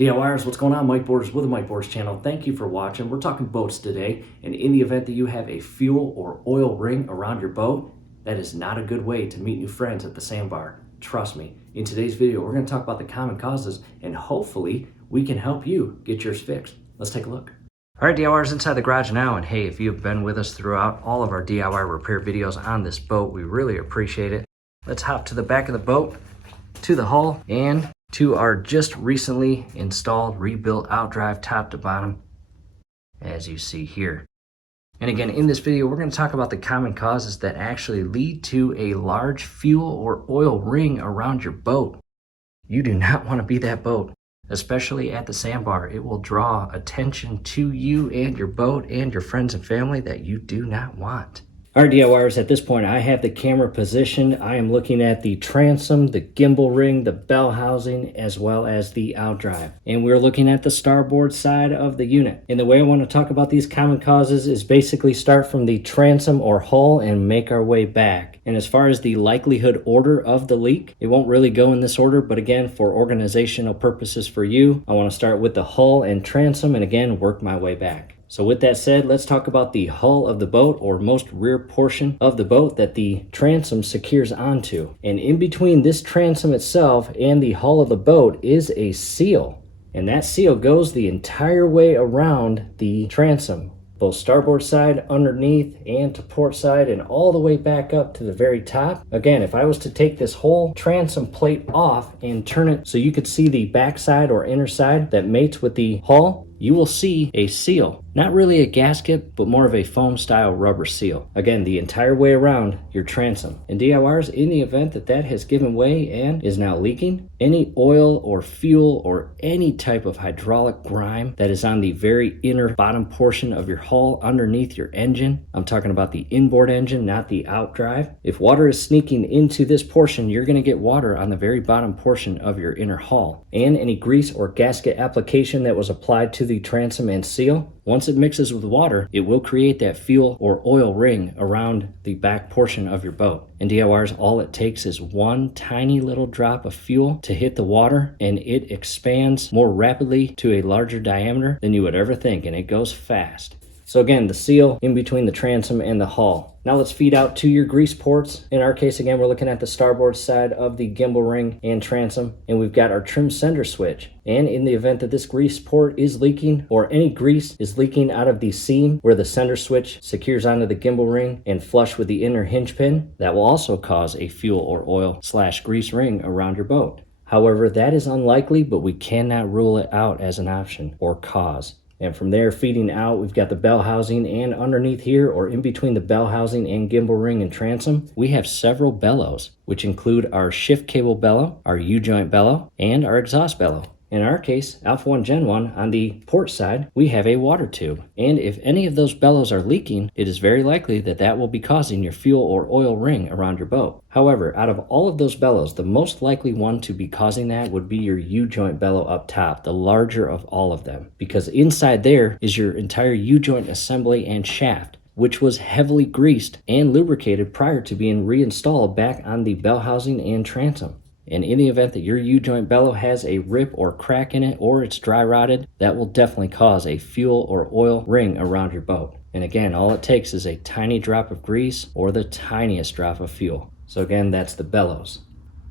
DIYers, what's going on? Mike Borders with the Mike Borders channel. Thank you for watching. We're talking boats today, and in the event that you have a fuel or oil ring around your boat, that is not a good way to meet new friends at the sandbar. Trust me. In today's video, we're going to talk about the common causes, and hopefully we can help you get yours fixed. Let's take a look. All right, DIYers, inside the garage now, and hey, if you've been with us throughout all of our DIY repair videos on this boat, we really appreciate it. Let's hop to the back of the boat, to the hull, and to our just recently installed, rebuilt outdrive top to bottom, as you see here. And again, in this video, we're going to talk about the common causes that actually lead to a large fuel or oil ring around your boat. You do not want to be that boat, especially at the sandbar. It will draw attention to you and your boat and your friends and family that you do not want. All right, DIYers, at this point, I have the camera positioned. I am looking at the transom, the gimbal ring, the bell housing, as well as the outdrive. And we're looking at the starboard side of the unit. And the way I want to talk about these common causes is basically start from the transom or hull and make our way back. And as far as the likelihood order of the leak, it won't really go in this order, but again, for organizational purposes for you, I want to start with the hull and transom and again, work my way back. So with that said, let's talk about the hull of the boat, or most rear portion of the boat that the transom secures onto. And in between this transom itself and the hull of the boat is a seal. And that seal goes the entire way around the transom, both starboard side, underneath, and to port side, and all the way back up to the very top. Again, if I was to take this whole transom plate off and turn it so you could see the back side or inner side that mates with the hull, you will see a seal. Not really a gasket, but more of a foam style rubber seal. Again, the entire way around your transom. And DIYers, in the event that that has given way and is now leaking, any oil or fuel or any type of hydraulic grime that is on the very inner bottom portion of your hull underneath your engine, I'm talking about the inboard engine, not the outdrive. If water is sneaking into this portion, you're gonna get water on the very bottom portion of your inner hull. And any grease or gasket application that was applied to the transom and seal, once it mixes with water, it will create that fuel or oil ring around the back portion of your boat. And DIYers, all it takes is one tiny little drop of fuel to hit the water, and it expands more rapidly to a larger diameter than you would ever think, and it goes fast. So again, the seal in between the transom and the hull. Now let's feed out to your grease ports. In our case, again, we're looking at the starboard side of the gimbal ring and transom, and we've got our trim sender switch. And in the event that this grease port is leaking, or any grease is leaking out of the seam where the sender switch secures onto the gimbal ring and flush with the inner hinge pin, that will also cause a fuel or oil / grease ring around your boat. However, that is unlikely, but we cannot rule it out as an option or cause. And from there, feeding out, we've got the bell housing, and underneath here, or in between the bell housing and gimbal ring and transom, we have several bellows, which include our shift cable bellow, our U-joint bellow, and our exhaust bellow. In our case, Alpha 1 Gen 1, on the port side, we have a water tube. And if any of those bellows are leaking, it is very likely that that will be causing your fuel or oil ring around your boat. However, out of all of those bellows, the most likely one to be causing that would be your U-joint bellow up top, the larger of all of them. Because inside there is your entire U-joint assembly and shaft, which was heavily greased and lubricated prior to being reinstalled back on the bell housing and transom. And in the event that your U-joint bellow has a rip or crack in it, or it's dry rotted, that will definitely cause a fuel or oil ring around your boat. And again, all it takes is a tiny drop of grease or the tiniest drop of fuel. So again, that's the bellows.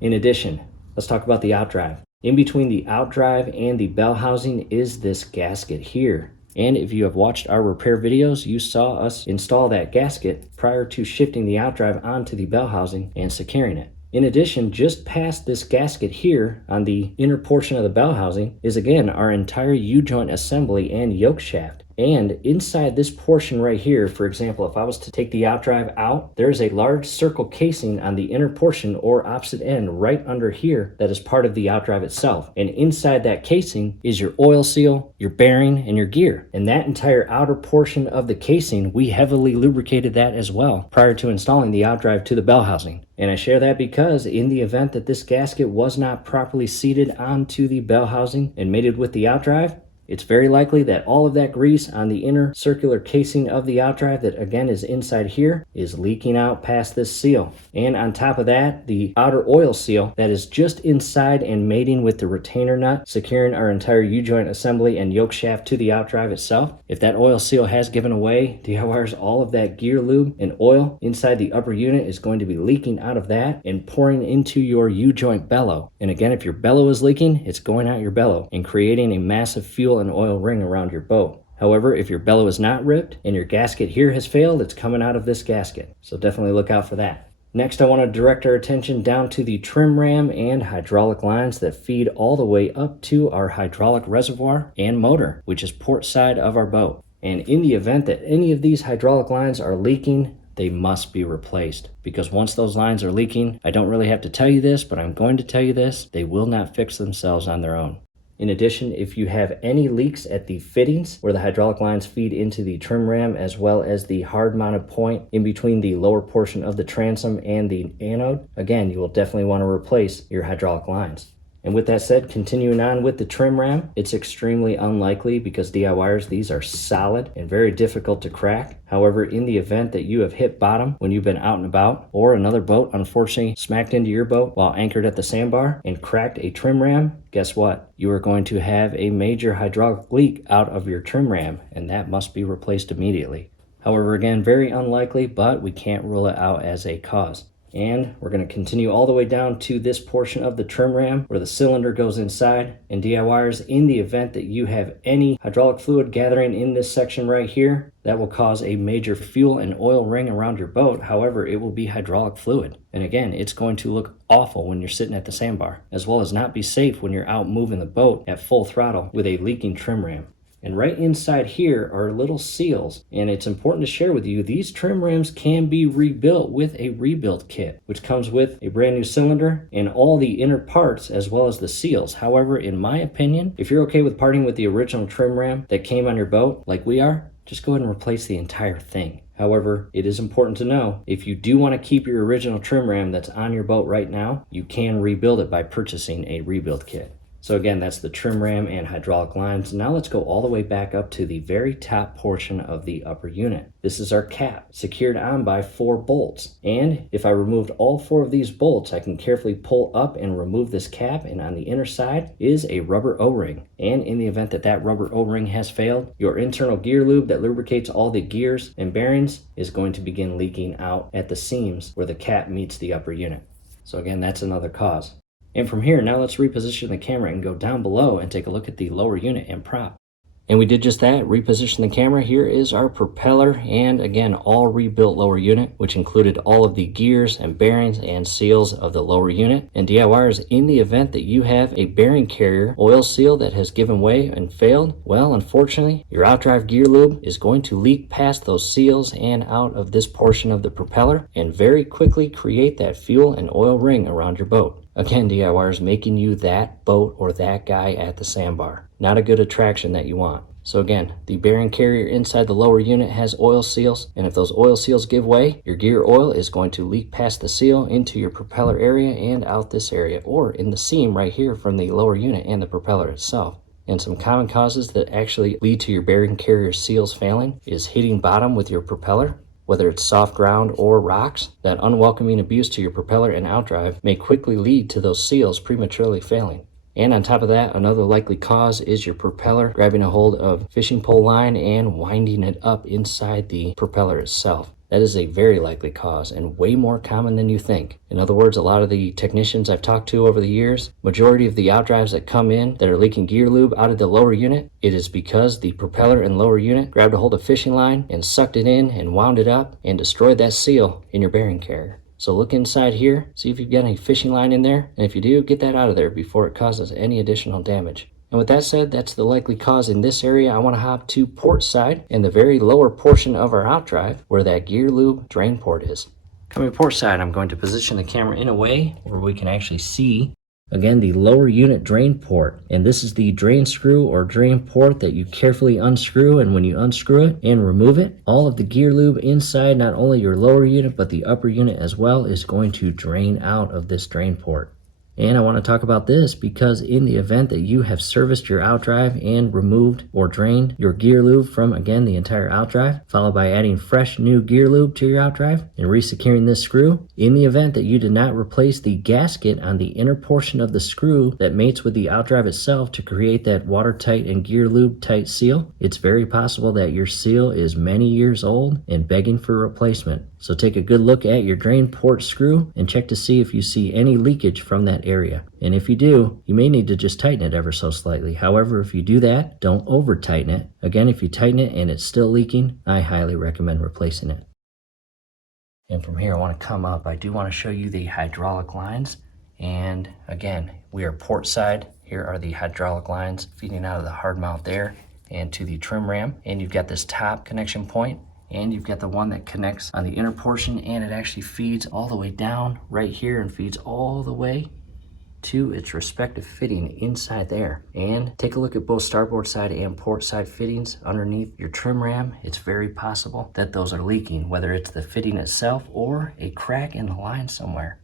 In addition, let's talk about the outdrive. In between the outdrive and the bell housing is this gasket here. And if you have watched our repair videos, you saw us install that gasket prior to shifting the outdrive onto the bell housing and securing it. In addition, just past this gasket here on the inner portion of the bell housing is again our entire U-joint assembly and yoke shaft. And inside this portion right here, for example, if I was to take the outdrive out, there's a large circle casing on the inner portion or opposite end right under here that is part of the outdrive itself. And inside that casing is your oil seal, your bearing, and your gear. And that entire outer portion of the casing, we heavily lubricated that as well prior to installing the outdrive to the bell housing. And I share that because in the event that this gasket was not properly seated onto the bell housing and mated with the outdrive, It's very likely that all of that grease on the inner circular casing of the outdrive that again is inside here is leaking out past this seal. And on top of that, the outer oil seal that is just inside and mating with the retainer nut, securing our entire U-joint assembly and yoke shaft to the outdrive itself. If that oil seal has given away, DIYers, all of that gear lube and oil inside the upper unit is going to be leaking out of that and pouring into your U-joint bellow. And again, if your bellow is leaking, it's going out your bellow and creating a massive fuel and oil ring around your boat. However, if your bellow is not ripped and your gasket here has failed, it's coming out of this gasket. So definitely look out for that. Next, I want to direct our attention down to the trim ram and hydraulic lines that feed all the way up to our hydraulic reservoir and motor, which is port side of our boat. And in the event that any of these hydraulic lines are leaking, they must be replaced, because once those lines are leaking, I don't really have to tell you this, but I'm going to tell you this, they will not fix themselves on their own. In addition, if you have any leaks at the fittings where the hydraulic lines feed into the trim ram, as well as the hard mounted point in between the lower portion of the transom and the anode, again, you will definitely want to replace your hydraulic lines. And with that said, continuing on with the trim ram, it's extremely unlikely because DIYers, these are solid and very difficult to crack. However, in the event that you have hit bottom when you've been out and about, or another boat unfortunately smacked into your boat while anchored at the sandbar and cracked a trim ram, guess what? You are going to have a major hydraulic leak out of your trim ram, and that must be replaced immediately. However, again, very unlikely, but we can't rule it out as a cause. And we're going to continue all the way down to this portion of the trim ram where the cylinder goes inside. And DIYers, in the event that you have any hydraulic fluid gathering in this section right here, that will cause a major fuel and oil ring around your boat. However, it will be hydraulic fluid. And again, it's going to look awful when you're sitting at the sandbar, as well as not be safe when you're out moving the boat at full throttle with a leaking trim ram. And right inside here are little seals, and it's important to share with you, these trim rams can be rebuilt with a rebuild kit, which comes with a brand new cylinder and all the inner parts as well as the seals. However, in my opinion, if you're okay with parting with the original trim ram that came on your boat, like we are, just go ahead and replace the entire thing. However, it is important to know, if you do want to keep your original trim ram that's on your boat right now, you can rebuild it by purchasing a rebuild kit. So again, that's the trim ram and hydraulic lines. Now let's go all the way back up to the very top portion of the upper unit. This is our cap, secured on by 4 bolts. And if I removed all 4 of these bolts, I can carefully pull up and remove this cap, and on the inner side is a rubber O-ring. And in the event that that rubber O-ring has failed, your internal gear lube that lubricates all the gears and bearings is going to begin leaking out at the seams where the cap meets the upper unit. So again, that's another cause. And from here, now let's reposition the camera and go down below and take a look at the lower unit and prop. And we did just that, reposition the camera. Here is our propeller, and again, all rebuilt lower unit, which included all of the gears and bearings and seals of the lower unit. And DIYers, in the event that you have a bearing carrier oil seal that has given way and failed, well, unfortunately, your outdrive gear lube is going to leak past those seals and out of this portion of the propeller and very quickly create that fuel and oil ring around your boat. Again, DIYers, making you that boat or that guy at the sandbar. Not a good attraction that you want. So again, the bearing carrier inside the lower unit has oil seals, and if those oil seals give way, your gear oil is going to leak past the seal into your propeller area and out this area, or in the seam right here from the lower unit and the propeller itself. And some common causes that actually lead to your bearing carrier seals failing is hitting bottom with your propeller. Whether it's soft ground or rocks, that unwelcoming abuse to your propeller and outdrive may quickly lead to those seals prematurely failing. And on top of that, another likely cause is your propeller grabbing a hold of fishing pole line and winding it up inside the propeller itself. That is a very likely cause and way more common than you think. In other words, a lot of the technicians I've talked to over the years, majority of the outdrives that come in that are leaking gear lube out of the lower unit, it is because the propeller and lower unit grabbed a hold of fishing line and sucked it in and wound it up and destroyed that seal in your bearing carrier. So look inside here, see if you've got any fishing line in there, and if you do, get that out of there before it causes any additional damage. And with that said, that's the likely cause in this area. I want to hop to port side and the very lower portion of our outdrive where that gear lube drain port is. Coming to port side, I'm going to position the camera in a way where we can actually see, again, the lower unit drain port. And this is the drain screw or drain port that you carefully unscrew, and when you unscrew it and remove it, all of the gear lube inside, not only your lower unit but the upper unit as well, is going to drain out of this drain port. And I want to talk about this because in the event that you have serviced your outdrive and removed or drained your gear lube from, again, the entire outdrive, followed by adding fresh new gear lube to your outdrive and resecuring this screw, in the event that you did not replace the gasket on the inner portion of the screw that mates with the outdrive itself to create that watertight and gear lube tight seal, it's very possible that your seal is many years old and begging for replacement. So take a good look at your drain port screw and check to see if you see any leakage from that area. And if you do, you may need to just tighten it ever so slightly. However, if you do that, don't over tighten it. Again, if you tighten it and it's still leaking, I highly recommend replacing it. And from here, I want to come up. I do want to show you the hydraulic lines. And again, we are port side. Here are the hydraulic lines feeding out of the hard mount there and to the trim ram. And you've got this top connection point, and you've got the one that connects on the inner portion, and it actually feeds all the way down right here and feeds all the way to its respective fitting inside there. And take a look at both starboard side and port side fittings underneath your trim ram. It's very possible that those are leaking, whether it's the fitting itself or a crack in the line somewhere.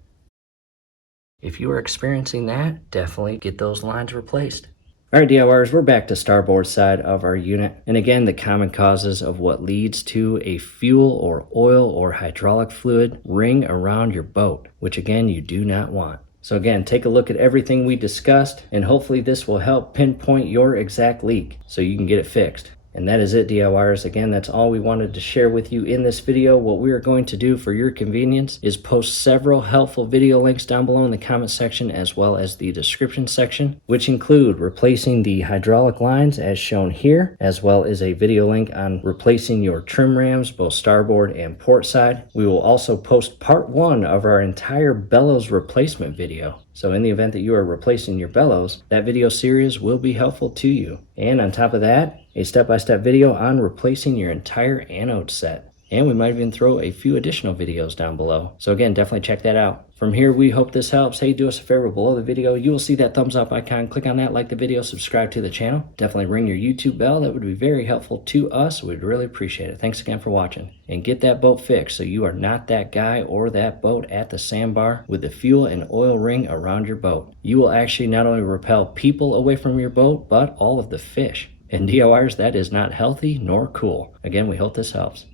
If you are experiencing that, definitely get those lines replaced. All right, DIYers, we're back to starboard side of our unit. And again, the common causes of what leads to a fuel or oil or hydraulic fluid ring around your boat, which again, you do not want. So again, take a look at everything we discussed, and hopefully this will help pinpoint your exact leak so you can get it fixed. And that is it, DIYers. Again, that's all we wanted to share with you in this video. What we are going to do for your convenience is post several helpful video links down below in the comment section as well as the description section, which include replacing the hydraulic lines as shown here, as well as a video link on replacing your trim rams, both starboard and port side. We will also post part 1 of our entire bellows replacement video. So in the event that you are replacing your bellows, that video series will be helpful to you. And on top of that, a step-by-step video on replacing your entire anode set. And we might even throw a few additional videos down below. So again, definitely check that out. From here, we hope this helps. Hey, do us a favor below the video. You will see that thumbs up icon. Click on that, like the video, subscribe to the channel. Definitely ring your YouTube bell. That would be very helpful to us. We'd really appreciate it. Thanks again for watching. And get that boat fixed so you are not that guy or that boat at the sandbar with the fuel and oil ring around your boat. You will actually not only repel people away from your boat, but all of the fish. And DIYers, that is not healthy nor cool. Again, we hope this helps.